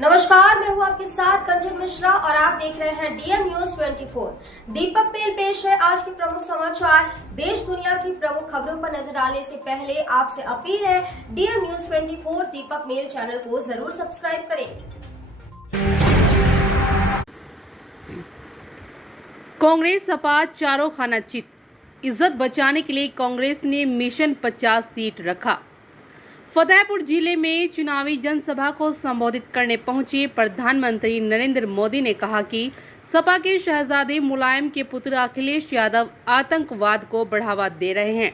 नमस्कार, मैं हूं आपके साथ कंचन मिश्रा और आप देख रहे हैं डीएम न्यूज 24। दीपक पेल पेश है आज के प्रमुख समाचार। देश दुनिया की प्रमुख खबरों पर नजर डालने से पहले आपसे अपील है, डीएम न्यूज 24 दीपक मेल चैनल को जरूर सब्सक्राइब करें। कांग्रेस सपा चारों खाना चित, इज्जत बचाने के लिए कांग्रेस ने मिशन 50 सीट रखा। फतेहपुर जिले में चुनावी जनसभा को संबोधित करने पहुंचे प्रधानमंत्री नरेंद्र मोदी ने कहा कि सपा के शहजादे मुलायम के पुत्र अखिलेश यादव आतंकवाद को बढ़ावा दे रहे हैं।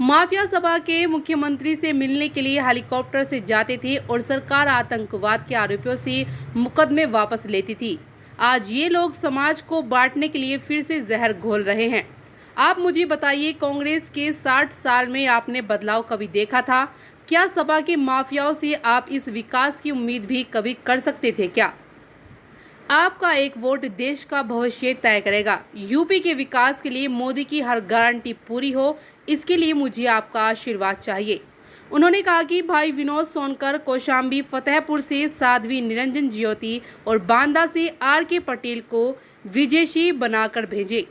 माफिया सपा के मुख्यमंत्री से मिलने के लिए हेलीकॉप्टर से जाते थे और सरकार आतंकवाद के आरोपियों से मुकदमे वापस लेती थी। आज ये लोग समाज को बांटने के लिए फिर से जहर घोल रहे हैं। आप मुझे बताइए, कांग्रेस के 60 साल में आपने बदलाव कभी देखा था? क्या सपा के माफियाओं से आप इस विकास की उम्मीद भी कभी कर सकते थे क्या? आपका एक वोट देश का भविष्य तय करेगा। यूपी के विकास के लिए मोदी की हर गारंटी पूरी हो, इसके लिए मुझे आपका आशीर्वाद चाहिए। उन्होंने कहा कि भाई विनोद सोनकर, कौशाम्बी, फतेहपुर से साध्वी निरंजन ज्योति और बांदा से आर.के. पटेल को विजेशी बनाकर भेजे।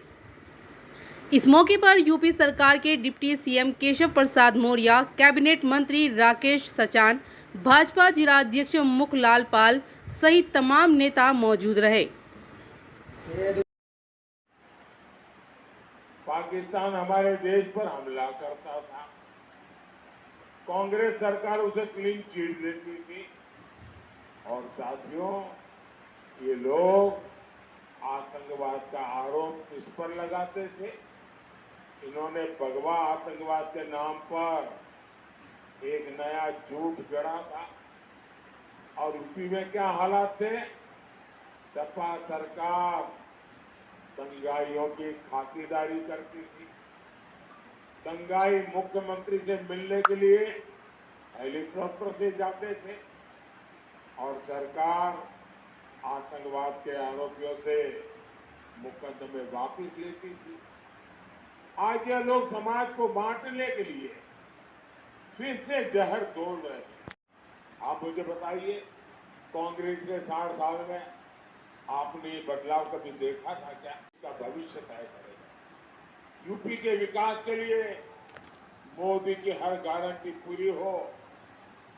इस मौके पर यूपी सरकार के deputy CM Keshav Prasad Maurya, cabinet मंत्री राकेश सचान, भाजपा जिलाध्यक्ष मुखलाल पाल सहित तमाम नेता मौजूद रहे। पाकिस्तान हमारे देश पर हमला करता था, कांग्रेस सरकार उसे क्लीन चिट देती थी। और साथियों, ये लोग आतंकवाद का आरोप इस पर लगाते थे। इन्होंने भगवा आतंकवाद के नाम पर एक नया झूठ गढ़ा था। और यूपी में क्या हालात थे? सपा सरकार दंगाइयों की खातिरदारी करती थी। दंगाई मुख्यमंत्री से मिलने के लिए हेलीकॉप्टर से जाते थे और सरकार आतंकवाद के आरोपियों से मुकदमे वापस लेती थी। आज ये लोग समाज को बांटने के लिए फिर से जहर घोल रहे हैं। आप मुझे बताइए, कांग्रेस के 60 साल में आपने ये बदलाव कभी देखा था क्या? इसका भविष्य तय करेगा। यूपी के विकास के लिए मोदी की हर गारंटी पूरी हो,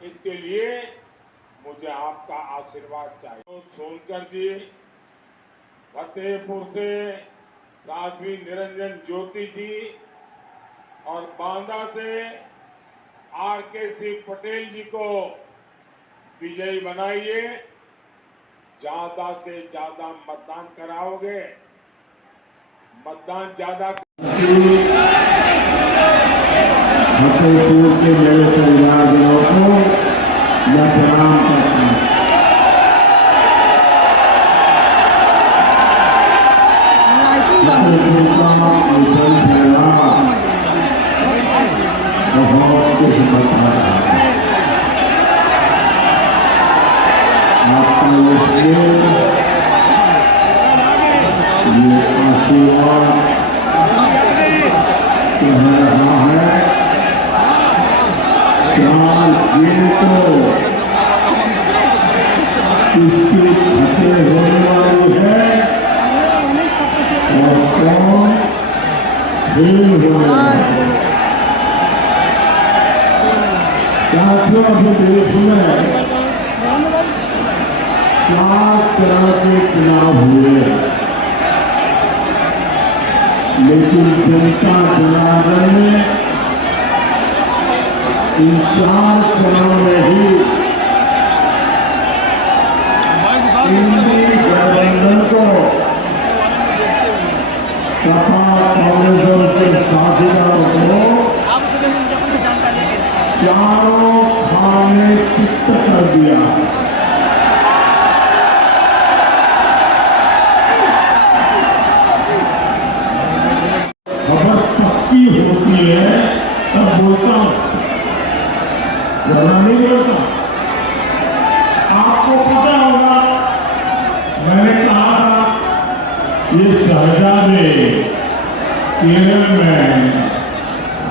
इसके लिए मुझे आपका आशीर्वाद चाहिए। सोनकर जी, फतेहपुर से साध्वी निरंजन ज्योति जी और बांदा से आर.के. पटेल जी को विजयी बनाइए। ज्यादा से ज्यादा मतदान कराओगे, मतदान ज्यादा। फतेहपुर के मेरे परिवारजनों को मैं प्रणाम करता हूँ। बहुत कुछ बता रहा है आपका ये आशीर्वाद कह रहा है। क्या ये तो इसकी फतेह होने वाली है और कौन फेल होने वाला है? साथियों, अभी देश में 4 तरह के चुनाव हुए, लेकिन जनता जनार्दन ने इन 4 चुनाव में ही गठबंधन को सपा कांग्रेस और उसके साथीदारों को चारों खाने चित्त कर दिया। खबर पक्की होती है तब बोलता हूं, नहीं बोलता। आपको पता होगा, मैंने कहा था ये शहजादे केरल में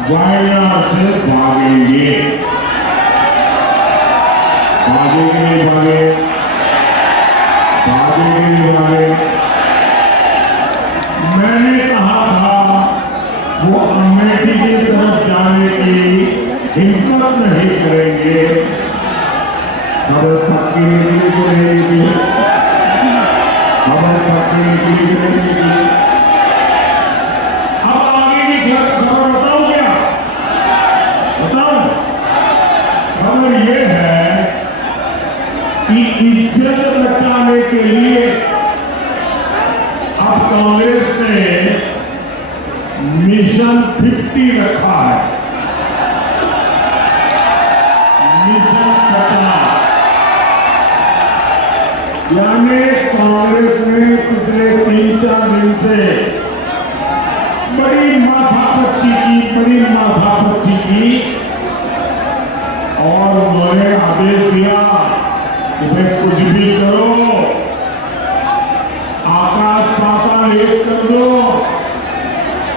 वायनाड से भागेंगे, भागे खबर पक्की निकली को नहीं निकली, खबर पक्की निकली को नहीं निकली। अब आगे की खबर बताऊं क्या? बताओ। खबर ये है कि इज्जत बचाने के लिए अब कांग्रेस ने मिशन 50 रखा है। मिशन 50 यानी कांग्रेस ने पिछले 3-4 दिन से बड़ी माथापच्ची की और उन्होंने आदेश दिया कि भाई कुछ भी करो, आकाश पाताल एक कर दो,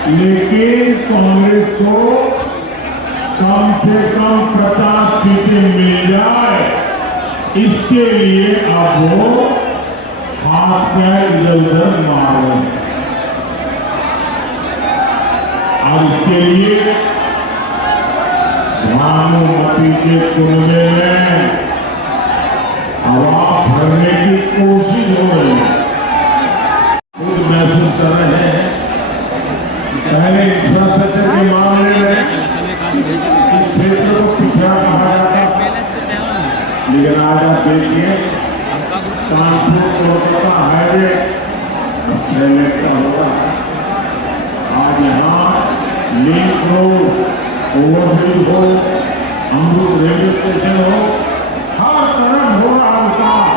लेकिन कांग्रेस को कम से कम 50 सीटें मिल जाए, इसके लिए अब वो हाथ पैर इधर उधर मार रहे हैं। और इसके लिए भानुमती के कुनबे में हवा भरने की कोशिश हो रही है। खुद महसूस कर रहे हैं पहले इंफ्रास्ट्रक्चर के मामले में इस क्षेत्र को पिछड़ा कहा जाता, लेकिन आज आप देखिए कानपुर कोलकाता हाईवे पहले का होगा, आज यहाँ लिंक रोड, ओवरब्रिज हो, अमृत रेलवे स्टेशन हो, हर तरफ हो रहा विकास।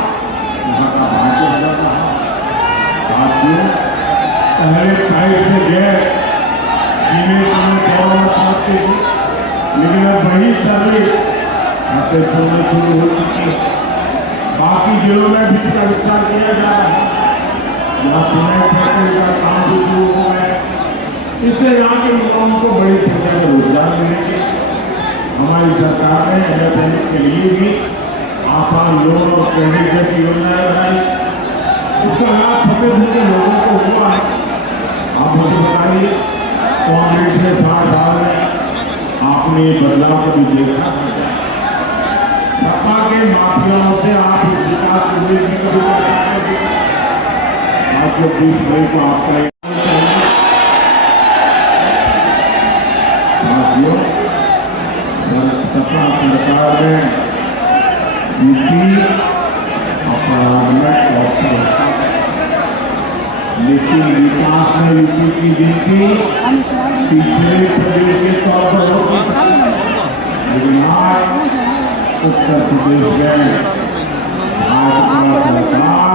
यहाँ का भाग्य हो रहा साथियों, पहले पाइप से गैस लेकिन अब वही सर्विस ऐसे चलना शुरू हो चुकी है। बाकी जिलों में भी इसका विस्तार किया जा रहा है, यहाँ सीमेंट फैक्ट्री का काम भी शुरू हो गया है। इससे यहाँ के युवाओं को बड़ी संख्या में रोजगार मिलेंगे। हमारी सरकार ने एमएसएमई के लिए भी आसान लोन और क्रेडिट जैसी योजनाएं बनाई, उसका लाभ फतेहपुर के लोगों को हुआ है। आप मुझे बताइए, कांग्रेस ने 60 साल में आपने बदलाव कभी देखा? सपा के माफियाओं से आप इस विकास के लिए भी कभी आपको 20 मई को आपका साथियों, सपा सरकार ने यूपी अपराध में टॉप पर रखा, लेकिन विकास में यूपी की गिनती पिछले प्रदेश के तौर पर होगी, लेकिन आज उत्तर प्रदेश में भाजपा सरकार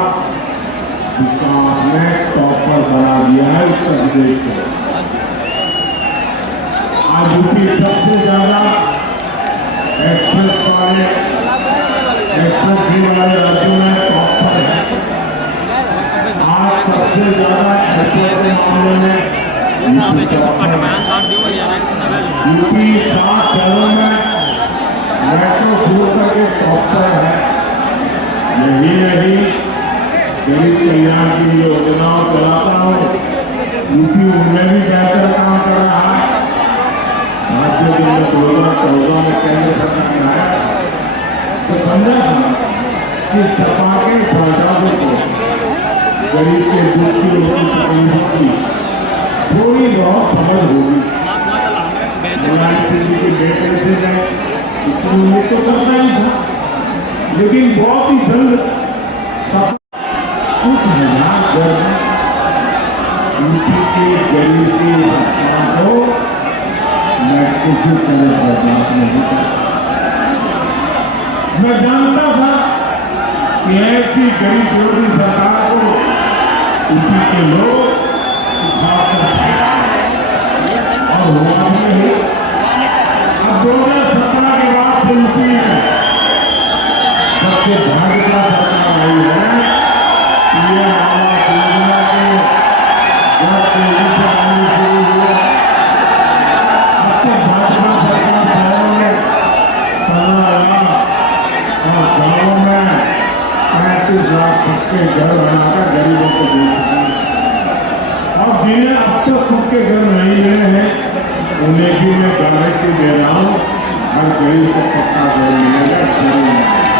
विकास में टॉप पर बना दिया है उत्तर प्रदेश को। आज यूपी सबसे ज्यादा एक्सप्रेस वाले राज्यों में टॉप पर है। आज सबसे ज्यादा एयरपोर्ट के मामले में यूपी 7 शहरों में मेट्रो शुरू करके टॉप पर है। यही नहीं, गरीब कल्याण की योजनाओं चलाता हूँ, यूपी उनमें भी बेहतर काम कर रहा है। राज्य के अंदर 2014 में केंद्र सरकार आया तो समझा कि सपा के फैसलों को गरीब के दुख की रोटी तकलीफ की थोड़ी बहुत समझ होगी। के बेटे से जाए इतनी तो करना ही था, लेकिन बहुत ही जल्द कुछ हजार घर यूपी के गरीब की रक्षा को मैं किसी तरह बर्दाश्त नहीं करता। मैं जानता था कि ऐसी गरीब विरोधी सरकार को उसी के लोग और हुआ भी। अब 2017 के बाद से यूपी में सबसे भाजपा सरकार आई है। ये आवास योजना के जब तेजी से आने शुरू हुआ, अब तक भाजपा सरकार शहरों में 15 लाख और गाँवों में 35 लाख सबके घर बनाकर गरीबों को दे चुकी है। और जिन्हें अब तक खुद के घर नहीं मिले हैं, उन्हें भी मैं गारंटी दे रहा हूँ, हर गरीब को पक्का घर मिलेगा।